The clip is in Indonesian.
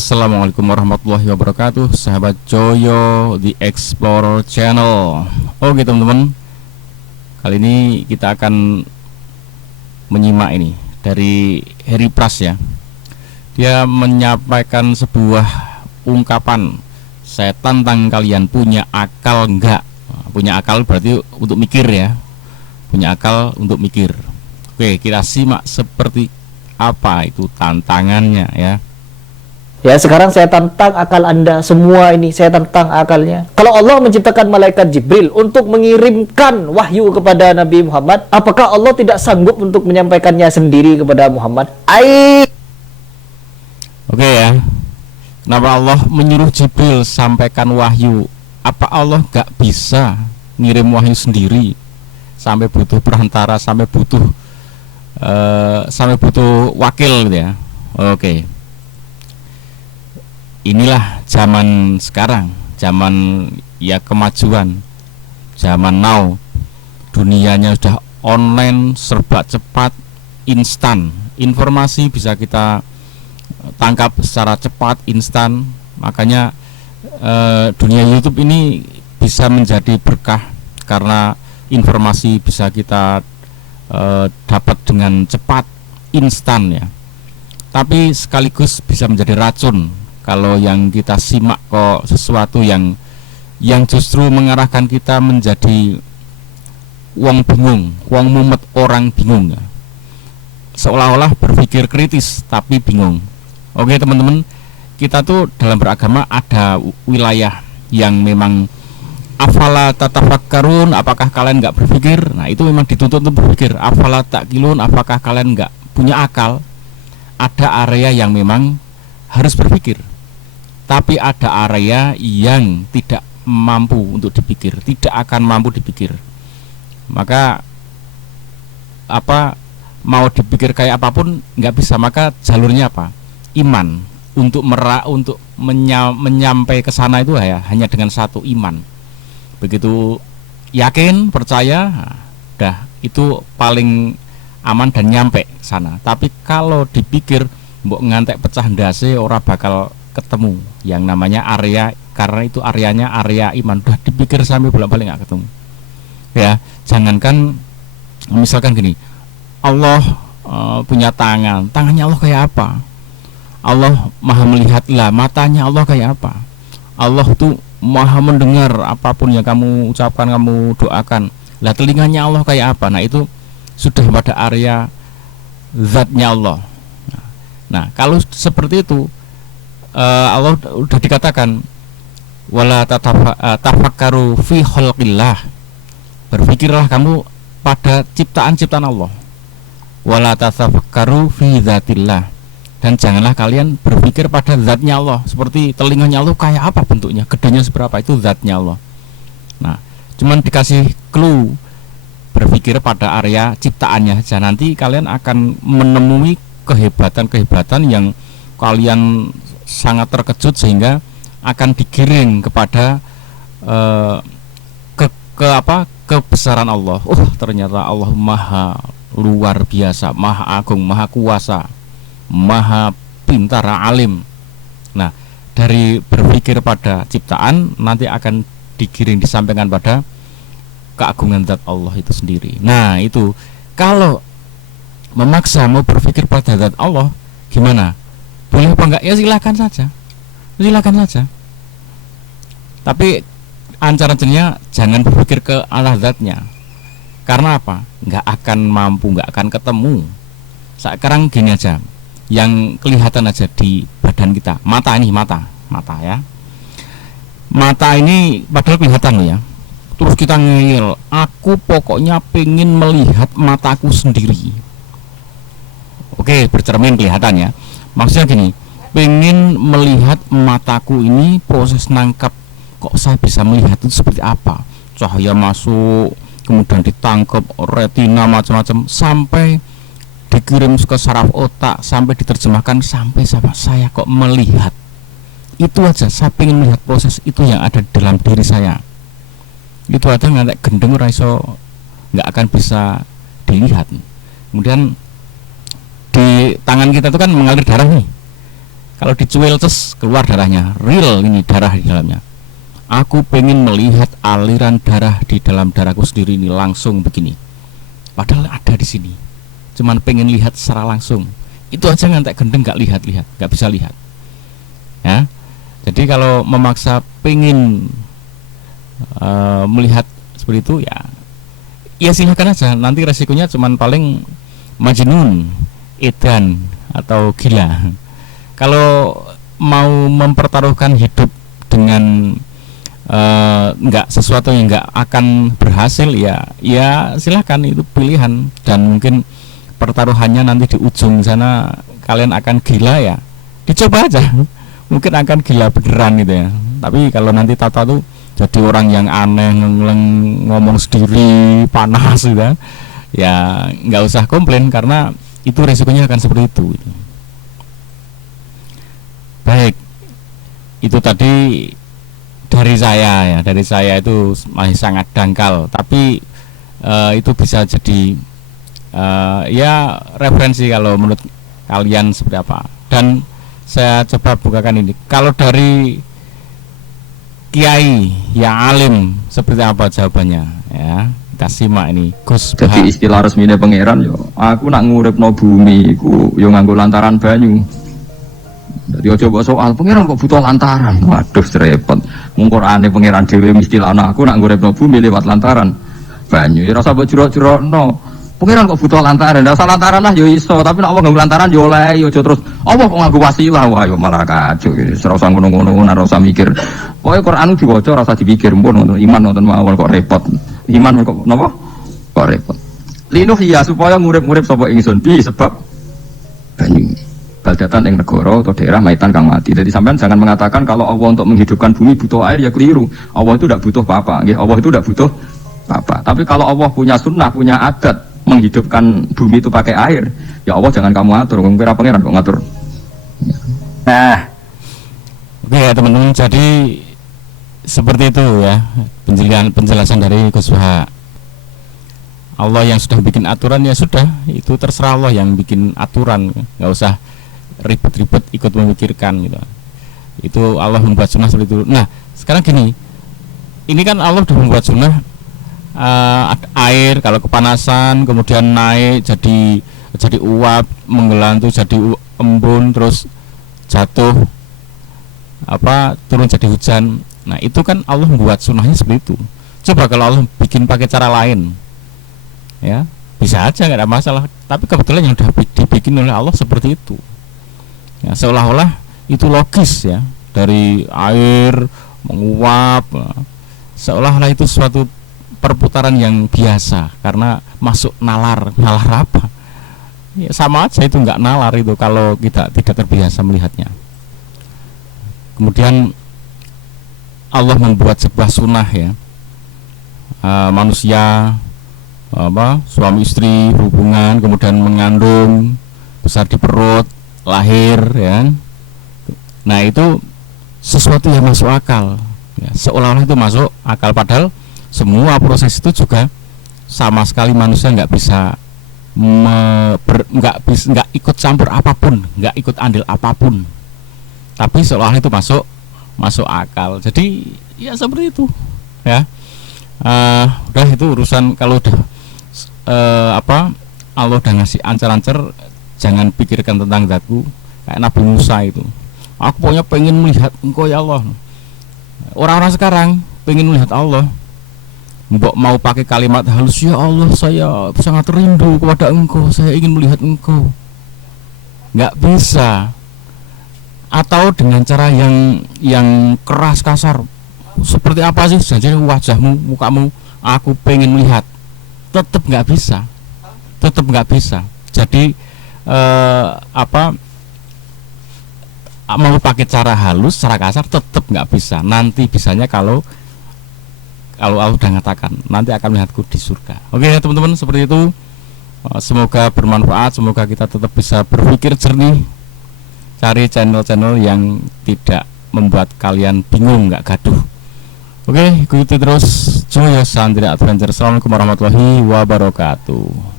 Assalamualaikum warahmatullahi wabarakatuh, sahabat Joyo The Explorer Channel. Oke teman-teman, kali ini kita akan menyimak ini dari Harry Pras ya. Dia menyampaikan sebuah ungkapan, saya tantang kalian, punya akal enggak? Punya akal berarti untuk mikir ya, punya akal untuk mikir. Oke, kita simak seperti apa itu tantangannya ya. Ya, sekarang saya tantang akal Anda semua ini, saya tantang akalnya. Kalau Allah menciptakan malaikat Jibril untuk mengirimkan wahyu kepada Nabi Muhammad, apakah Allah tidak sanggup untuk menyampaikannya sendiri kepada Muhammad? Oke ya, kenapa Allah menyuruh Jibril sampaikan wahyu? Apa Allah gak bisa ngirim wahyu sendiri? Sampai butuh perantara, sampai butuh wakil gitu ya. Oke. Inilah zaman sekarang, zaman ya kemajuan, zaman now. Dunianya sudah online, serba cepat, instan. Informasi bisa kita tangkap secara cepat, instan. Makanya dunia YouTube ini bisa menjadi berkah karena informasi bisa kita dapat dengan cepat, instan ya. Tapi sekaligus bisa menjadi racun kalau yang kita simak kok sesuatu yang justru mengarahkan kita menjadi wong bingung, wong mumet, orang bingung ya. Seolah-olah berpikir kritis tapi bingung. Oke teman-teman, kita tuh dalam beragama ada wilayah yang memang afala tatafakkarun, apakah kalian nggak berpikir? Nah itu memang dituntut untuk berpikir. Afala takilun, apakah kalian nggak punya akal? Ada area yang memang harus berpikir, tapi ada area yang tidak mampu untuk dipikir, tidak akan mampu dipikir. Maka apa mau dipikir kayak apapun nggak bisa. Maka jalurnya apa? Iman. Untuk menyampai ke sana itu ya hanya dengan satu, iman. Begitu yakin, percaya, dah itu paling aman dan nyampe sana. Tapi kalau dipikir mbok ngantek pecah ndase ora bakal ketemu yang namanya area, karena itu areanya area iman. Udah dipikir sampai bolak-balik nggak ketemu ya. Jangankan misalkan gini, Allah punya tangan, tangannya Allah kayak apa? Allah maha melihat lah, matanya Allah kayak apa? Allah tuh maha mendengar apapun yang kamu ucapkan, kamu doakan lah. Telinganya Allah kayak apa? Nah itu sudah pada area zatnya Allah. Nah kalau seperti itu, Allah udah dikatakan wala tafakkaru fi khalqillah, berpikirlah kamu pada ciptaan-ciptaan Allah. Wala tafakkaru fi dzatillah, dan janganlah kalian berpikir pada zatnya Allah. Seperti telinganya Allah kayak apa bentuknya, gedenya seberapa, itu zatnya Allah. Nah cuman dikasih clue, berpikir pada area ciptaannya saja. Nanti kalian akan menemui kehebatan-kehebatan yang kalian sangat terkejut, sehingga akan digiring kepada kebesaran Allah. Oh ternyata Allah maha luar biasa, maha agung, maha kuasa, maha pintar, alim. Nah dari berpikir pada ciptaan nanti akan digiring, disampaikan pada keagungan zat Allah itu sendiri. Nah itu kalau memaksa mau berpikir pada zat Allah, gimana? Boleh apa enggak? Ya silakan saja, silakan saja. Tapi ancarannya jangan berpikir ke Allah zatnya. Karena apa? Nggak akan mampu, nggak akan ketemu. Sekarang gini aja, yang kelihatan aja di badan kita, mata ini, mata ya. Mata ini padahal kelihatan loh ya. Terus kita ngeyel, aku pokoknya pengen melihat mataku sendiri. Oke, bercermin kelihatan ya. Maksudnya gini, pengen melihat mataku ini, proses nangkap, kok saya bisa melihat itu seperti apa, cahaya masuk, kemudian ditangkap retina macam-macam, sampai dikirim ke saraf otak, sampai diterjemahkan, sampai saya kok melihat. Itu aja, saya pengen melihat proses itu yang ada di dalam diri saya. Itu aja nggak gendeng raiso, nggak akan bisa dilihat. Kemudian di tangan kita itu kan mengalir darah nih. kalau dicuil terus keluar darahnya, real ini darah di dalamnya. Aku pengen melihat aliran darah di dalam darahku sendiri ini langsung begini. Padahal ada di sini. Cuman pengen lihat secara langsung. Itu aja ngantek gendeng nggak lihat-lihat, nggak bisa lihat. Ya. Jadi kalau memaksa pengen melihat seperti itu ya silakan aja. Nanti resikonya cuman paling majnun, edan atau gila. Kalau mau mempertaruhkan hidup dengan nggak sesuatu yang nggak akan berhasil, ya silakan, itu pilihan. Dan mungkin pertaruhannya nanti di ujung sana kalian akan gila, ya dicoba aja. Mungkin akan gila beneran gitu ya. Tapi kalau nanti Tata tuh jadi orang yang aneh, ngomong sendiri, panas gitu ya nggak usah komplain, karena itu resikonya akan seperti itu. Baik, itu tadi dari saya itu masih sangat dangkal, tapi itu bisa jadi ya referensi kalau menurut kalian seperti apa. Dan saya coba bukakan ini, kalau dari kiai yang alim seperti apa jawabannya, ya kita simak ini. Gus Bah. Jadi istilah resmine pangeran yo, aku nak nguripno bumi iku yo nganggo lantaran banyu. Jadi aja mbok soal pangeran kok butuh lantaran. Waduh repot. Mung Qur'ane pangeran dhewe istilah aku nak nguripno bumi lewat lantaran banyu. Ya ora usah mbok jero-jerokno. Pangeran kok butuh lantaran. Ndak usah lantaran lah yo iso, tapi nek nganggo lantaran yo oleh, yo aja terus apa kok nganggo wasilah. Wah yo malah kacau iki. Ora usah ngono-ngono, ora usah mikir. Pokoke Qur'an diwaca ora usah dipikir, pun iman nonton mawon kok repot. Iman kok napa? Kok repot. Linuh ya supaya ngurip-ngurip sapa ingsun bi sebab banyu. Baldatan yang negara atau daerah maitan kang mati. Jadi sampean jangan mengatakan kalau Allah untuk menghidupkan bumi butuh air, ya keliru. Allah itu tidak butuh apa-apa. Allah itu tidak butuh apa-apa. Tapi kalau Allah punya sunnah, punya adat menghidupkan bumi itu pakai air, ya Allah jangan kamu atur. Kira pangeran kok ngatur. Nah, oke ya teman-teman, jadi seperti itu ya penjelasan dari Gus Bah. Allah yang sudah bikin aturan, ya sudah, itu terserah Allah yang bikin aturan, nggak usah ribet-ribet ikut memikirkan gitu. Itu Allah membuat sunnah seperti itu. Nah sekarang gini, ini kan Allah sudah membuat sunnah, air kalau kepanasan kemudian naik jadi uap, menggelantu jadi embun, terus jatuh turun jadi hujan. Nah itu kan Allah membuat sunnahnya seperti itu. Coba kalau Allah bikin pakai cara lain, ya bisa aja nggak ada masalah. Tapi kebetulan yang sudah dibikin oleh Allah seperti itu, ya seolah-olah itu logis ya, dari air menguap, seolah-olah itu suatu perputaran yang biasa karena masuk nalar apa ya, sama aja itu nggak nalar itu kalau kita tidak terbiasa melihatnya. Kemudian Allah membuat sebuah sunnah ya, manusia suami istri hubungan, kemudian mengandung, besar di perut, lahir ya. Nah itu sesuatu yang masuk akal ya, seolah-olah itu masuk akal, padahal semua proses itu juga sama sekali manusia nggak bisa nggak ikut campur apapun, nggak ikut andil apapun, tapi seolah itu masuk akal. Jadi ya seperti itu ya. Udah itu urusan, kalau udah Allah udah ngasih ancar-ancar, jangan pikirkan tentang zatku. Kayak Nabi Musa itu, aku pokoknya pengen melihat engkau ya Allah. Orang-orang sekarang pengen melihat Allah, mbok mau pakai kalimat halus, ya Allah saya sangat rindu kepada engkau, saya ingin melihat engkau, nggak bisa. Atau dengan cara yang keras kasar, seperti apa sih jadi wajahmu, mukamu, aku pengen melihat, tetap nggak bisa. Jadi mau pakai cara halus, cara kasar, tetap nggak bisa. Nanti bisanya kalau Allah udah mengatakan nanti akan melihatku di surga. Oke ya teman-teman, seperti itu. Semoga bermanfaat, semoga kita tetap bisa berpikir jernih, cari channel-channel yang tidak membuat kalian bingung, nggak gaduh. Oke, ikuti terus Joyo Santri Adventure. Assalamualaikum warahmatullahi wabarakatuh.